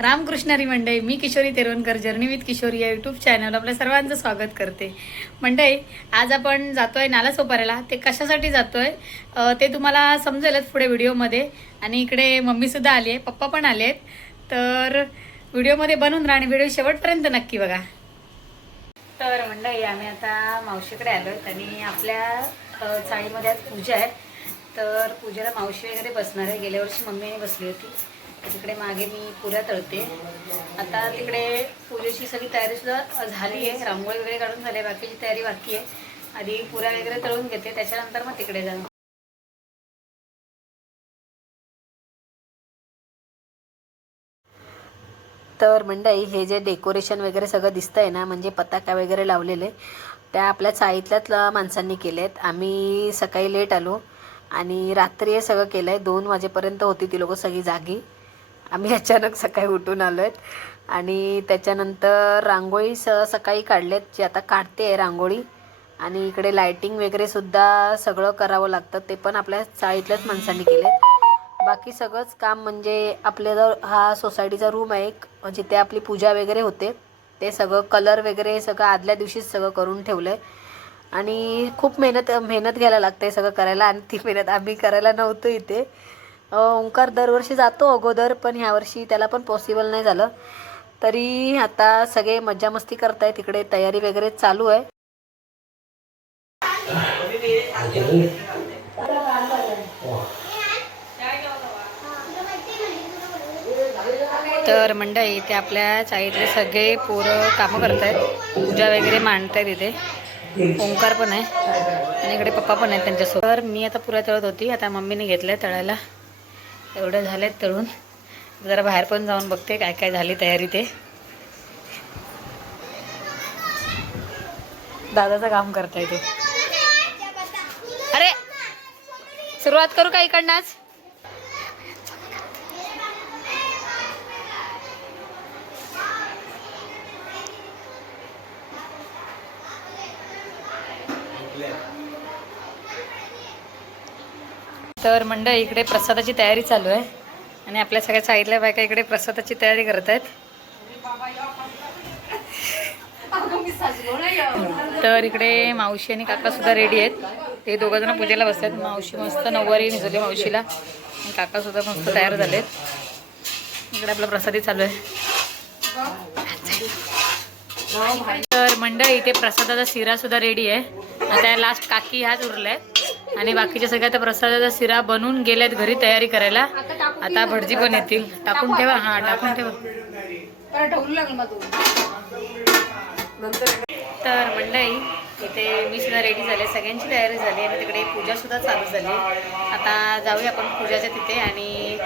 रामकृष्णारी मंडळी, मी Kishori Teravankar journey with Kishori या YouTube channel आपल्या सर्वांचं स्वागत करते. मंडळी, आज आपण जातोय नालासोपाऱ्याला. ते कशासाठी जातोय ते तुम्हाला समजेलच पुढे व्हिडिओमध्ये. आणि इकडे मम्मीसुद्धा आली आहे, पप्पा पण आले आहेत. तर व्हिडिओमध्ये बनून राहा आणि व्हिडिओ शेवटपर्यंत नक्की बघा. तर मंडळी, आम्ही आता मावशीकडे आलो आहेत आणि आपल्या चाळीमध्ये आज पूजा आहे. तर पूजेला मावशी वगैरे बसणार आहे. गेल्या वर्षी मम्मीने बसली होती. तिकडे मागे मी पुऱ्या तळते. आता तिकडे पूजेची सगळी तयारीसुद्धा झाली आहे. रांगोळी वगैरे काढून झाली आहे, बाकीची तयारी बाकी आहे. आधी पुऱ्या वगैरे तळून घेते, त्याच्यानंतर मग तिकडे जाऊ. तर मंडळी, हे जे डेकोरेशन वगैरे सगळं दिसतंय ना, म्हणजे पताका वगैरे लावलेले, त्या आपल्या चाळीतल्याच माणसांनी केले आहेत. आम्ही सकाळी लेट आलो आणि रात्री हे सगळं केलं आहे. 2 वाजेपर्यंत होती ती लोकं सगळी जागी. आम्ही अचानक सकाळी उठून आलो आहेत. आणि त्याच्यानंतर रांगोळी सकाळी काढलेत, जी आता काढते आहे रांगोळी. आणि इकडे लायटिंग वगैरेसुद्धा सगळं करावं लागतं, ते पण आपल्या चाळीतल्याच माणसांनी केले. बाकी सगळंच काम म्हणजे आपल्या हा सोसायटीचा रूम आहे एक, जिथे आपली पूजा वगैरे होते, ते सगळं कलर वगैरे सगळं आदल्या दिवशीच सगळं करून ठेवलं आहे. आणि खूप मेहनत घ्यायला लागते हे सगळं करायला. आणि ती मेहनत आम्ही करायला नव्हतो इथे. ओंकार दरवर्षी जातो अगोदर, पण ह्यावर्षी त्याला पण पॉसिबल नाही झालं. तरी आता सगळे मज्जा मस्ती करतायत. तिकडे तयारी वगैरे चालू आहे. तर मंडळी, इथे आपल्या चाळीतले सगळे पोरं कामं करतायत, पूजा वगैरे मांडतायत. इथे ओंकार पण आहे आणि इकडे पप्पा पण आहेत त्यांच्यासोबत. तर मी आता पुऱ्या तळत होती, आता मम्मीने घेतल्या तळायला. एवढं झालेत तळून. जरा बाहेर पण जाऊन बघते काय काय झाली तयारी ते. दादाचं काम करता येते. अरे, सुरुवात करू का इकडनंच? तर मंडळी, इकडे प्रसादाची तयारी चालू आहे आणि आपल्या सगळ्या चाळीतल्या बायका इकडे प्रसादाची तयारी करत आहेत. तर इकडे मावशी आणि काका सुद्धा रेडी आहेत. ते दोघं जण पूजेला बसतात. मावशी मस्त नऊवारी नेसवली मावशीला आणि काका सुद्धा मस्त तयार झालेत. इकडे आपला प्रसादी चालू आहे. तर मंडळी, इथे प्रसादाचा शिरा सुद्धा रेडी आहे. आता लास्ट काकी ह्याच उरलाय आणि बाकीच्या सगळ्या त्या प्रसादाचा शिरा बनवून गेल्यात घरी तयारी करायला. आता भटजी पण येतील. टाकून ठेवा. हां, टाकून ठेवा. तर मंडळी, इथे मी सुद्धा रेडी झाले, सगळ्यांची तयारी झाली आणि तिकडे पूजा सुद्धा चालू झाली. आता जाऊया आपण पूजाच्या तिथे. आणि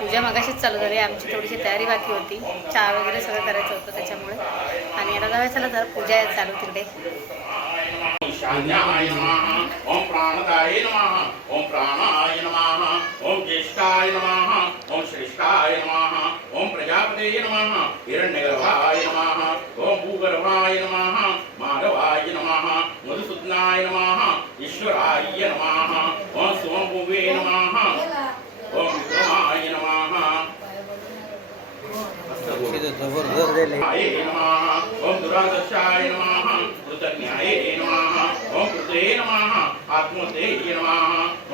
पूजा मगाशीच चालू झाली. आमची थोडीशी तयारी बाकी होती, चहा वगैरे सगळं करायचं होतं त्याच्यामुळे. आणि आता जाऊया, चला जरा पूजा आहे चालू तिकडे. ईशान्याय नमः. ओम प्राणदाय नमः. ओम प्राणाय नमः. ओम ज्येष्ठाय नमः. ओम श्रेष्ठाय नमः. ओम प्रजापते नमः. हिरण्यगर्भाय नमः. ओम भूगर्भाय नमः. माधवाय नमः. मधुसूदनाय नमः. ईश्वराय नमः. ओम सोमभुवे नमः. ओम विक्रमाय नमः. ओम दुरादर्शाय नमः. कृतज्ञाय नमः. ओम कृते नमः. आत्मते नमः.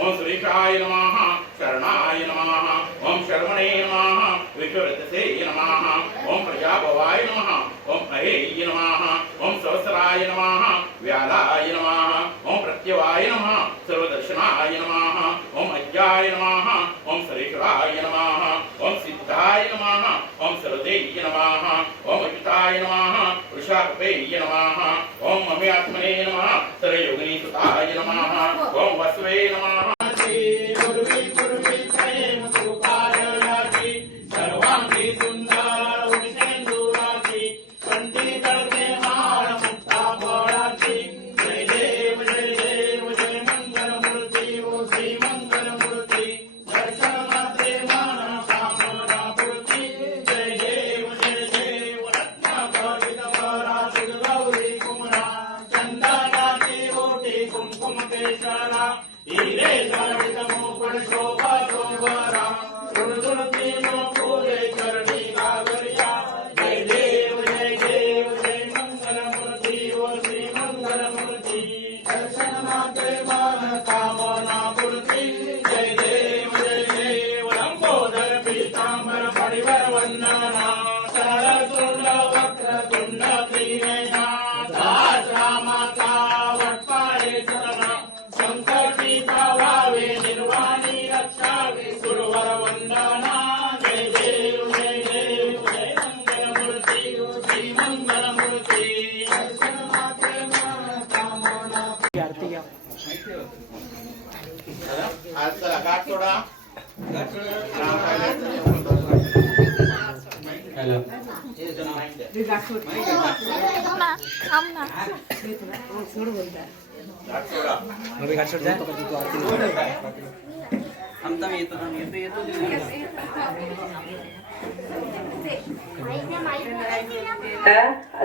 ओम सुरेशाय नमः. शरणाय नमः. ओम शर्मणे नमः. विश्वरतसे नमः. ओम प्रजाभवाय नमः. ओम अहेय नमः. ओम सहस्राय नमः. व्यालाय नमः. ओम प्रत्यवाय नमः. सर्वदर्शनाय नमः. ओम अज्ञाय नमः. ओम सरेश्वराय नमः. ओम सिद्धाय नमः. ओम सरदेय नमः. ओम अच्युताय नमः. वृषाकपेय नमः. ओम मम्यात्मने नमः. सरयोगिनी सुताय नमः. ओम वसवे नमः. सर्वांगी सुंदर उषेंदुराची कंठी करते माळ मुक्ता फळाची. जय देव जय देव जय मंगलमूर्ती ओ श्री मंगलमूर्ती. दर्शनाचे मन कामनापूर्ती. जय देव जय देव रत्नाकरित वरा गौरी कुमरा. चंदनाची ओटी कुंकुम केशरा. हिरे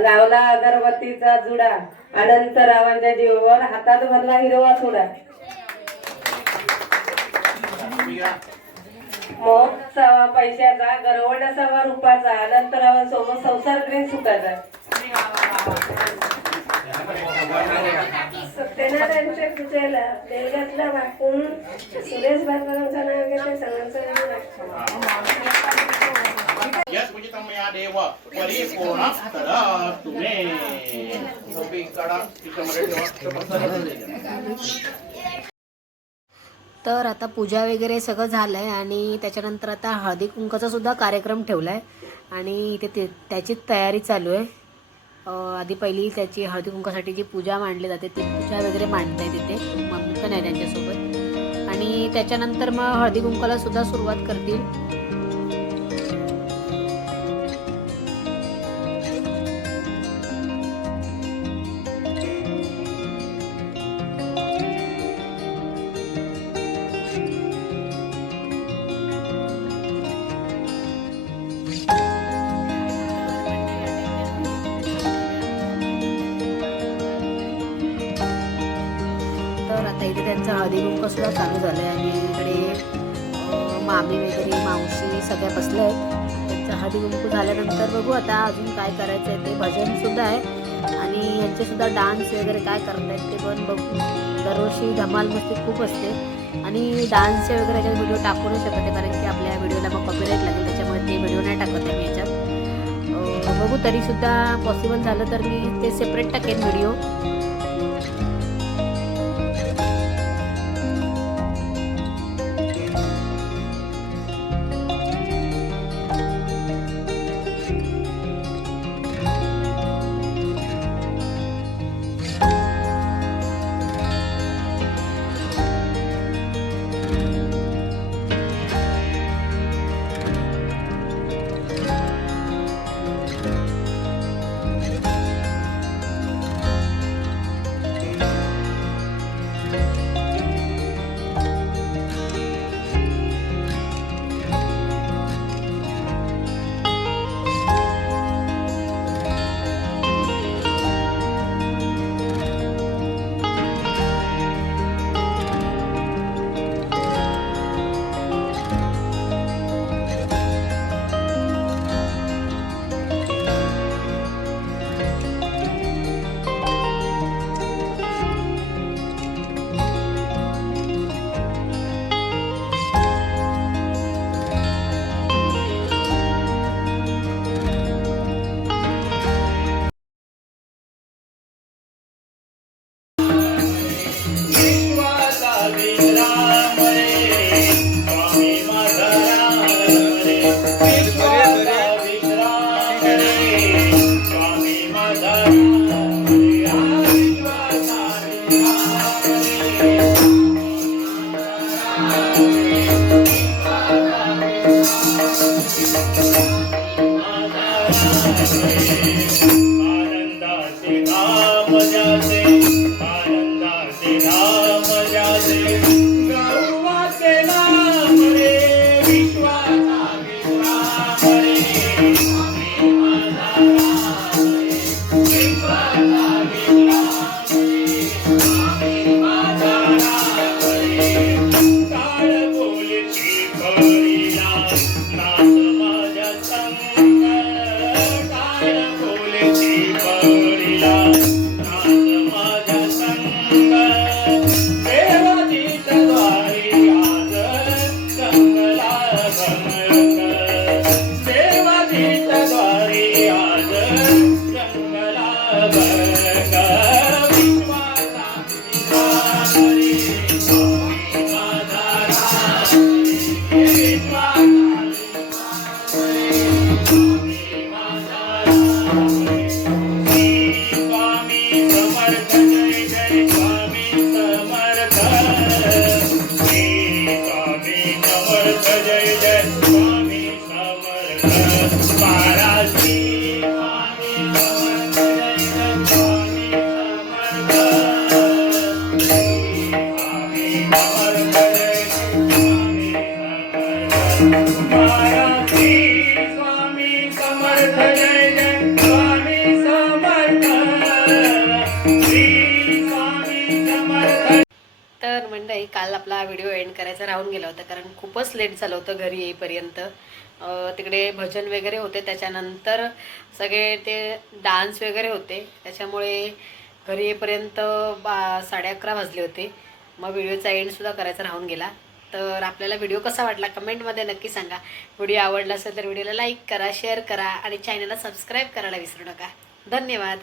लावला अगरबत्तीचा जुडा, अनंतरावांच्या जीवावर हातात भरला हिरवा सोडा. मोह सवा पैशाचा, गरवड सवा रूपाचा, अनंतरावांसोबत संसार करीन सुखाचा. सत्यनारायणच्या पूजेला देवघातला वाकून सुरेश बाबांचं नाव घेते सगळ्यांचं. यस पूजितं मया देव परिपूर्ण तदास्तु मे. गोपी कडा तिच्यामध्ये ठेवा. तर आता पूजा वगैरे सगळं झालं आहे आणि त्याच्यानंतर आता हळदी कुंकाचा सुद्धा कार्यक्रम ठेवला आहे आणि इथे त्याची तयारी चालू आहे. आधी पहिली त्याची हळदी कुंकासाठी जी पूजा मांडली जाते ती पूजा वगैरे मांडत आहे तिथे, मम्मी पण आहे त्यांच्यासोबत. आणि त्याच्यानंतर मग हळदी कुंकाला सुद्धा सुरुवात करतील. तर आता इथे त्यांचं हळदी कुंकू सुद्धा चालू झालं आहे आणि इकडे मामी वगैरे मावशी सगळ्या बसल्या आहेत. त्यांचं हळदी कुंकू झाल्यानंतर बघू आता अजून काय करायचं आहे ते. भजनसुद्धा आहे आणि यांचेसुद्धा डान्स वगैरे काय करत आहेत ते पण बघू. दरवर्षी धमाल मस्ती खूप असते आणि डान्सचे वगैरे याच्यात व्हिडिओ टाकू नाही शकत आहे कारण की आपल्या व्हिडिओला मग कॉपीराईट लागेल, त्याच्यामुळे ते व्हिडिओ नाही टाकत आहे मी याच्यात. बघू तरीसुद्धा पॉसिबल झालं तर मी ते सेपरेट टाकेन व्हिडिओ. Thank you. तर मंडळी काल आपला व्हिडिओ एंड करायचा राहून गेला होता, कारण खूपच लेट झालं होतं घरी येईपर्यंत. तिकडे भजन वगैरे होते, त्याच्यानंतर सगळे ते डान्स वगैरे होते, त्याच्यामुळे घरी येईपर्यंत 11:30 वाजले होते. मग व्हिडिओचा एंडसुद्धा करायचा राहून गेला. तर आपल्याला व्हिडिओ कसा वाटला कमेंटमध्ये नक्की सांगा. व्हिडिओ आवडला असेल तर व्हिडिओला लाईक करा, शेअर करा आणि चॅनलला सबस्क्राईब करायला विसरू नका. धन्यवाद.